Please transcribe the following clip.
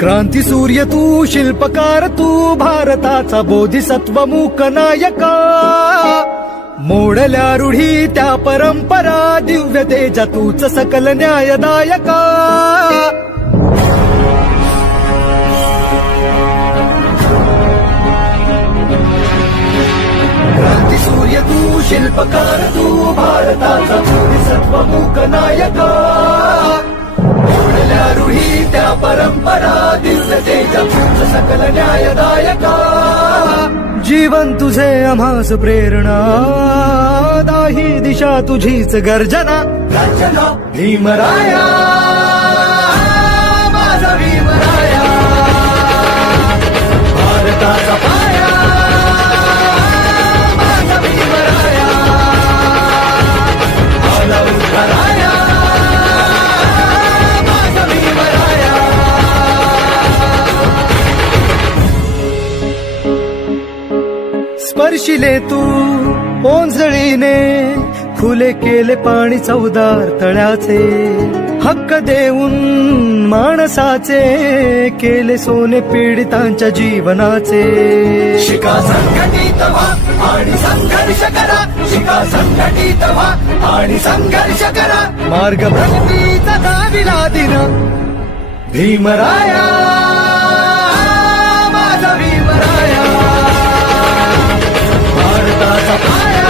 क्रांती सूर्य तू, शिल्पकार तू, भारताचा बोधिसत्व मूक नायका. मोडल्या रूढी त्या परंपरा, दिव्य तेजा तूच सकल न्यायदायका. क्रांती सूर्य तू, शिल्पकार तू, भारताचा बोधिसत्व मूक नायका. मोडल्या रूढी त्या परंपरा, दिव्य तेजा तूच सकल न्यायदायका. जीवन तुझे आम्हास प्रेरणा, दाही दिशा तुझीच गर्जना. भीमराया माझा भीमराया, भारताचा पाया माझा भीमराया. आला उद्धाराया माझा भीमराया. स्पर्शिले तू ओंजळीने, खुले केले पाणी चौदार तळ्याचे. हक्क देऊन माणसाचे, केले सोने पीडितांच्या जीवनाचे. शिका संघटित व्हा आणि संघर्ष करा, शिका संघटित व्हा आणि संघर्ष करा. मार्ग प्रगतीचा दाविला दिन, भीमराया माझा भीमराया. भारताचा पाया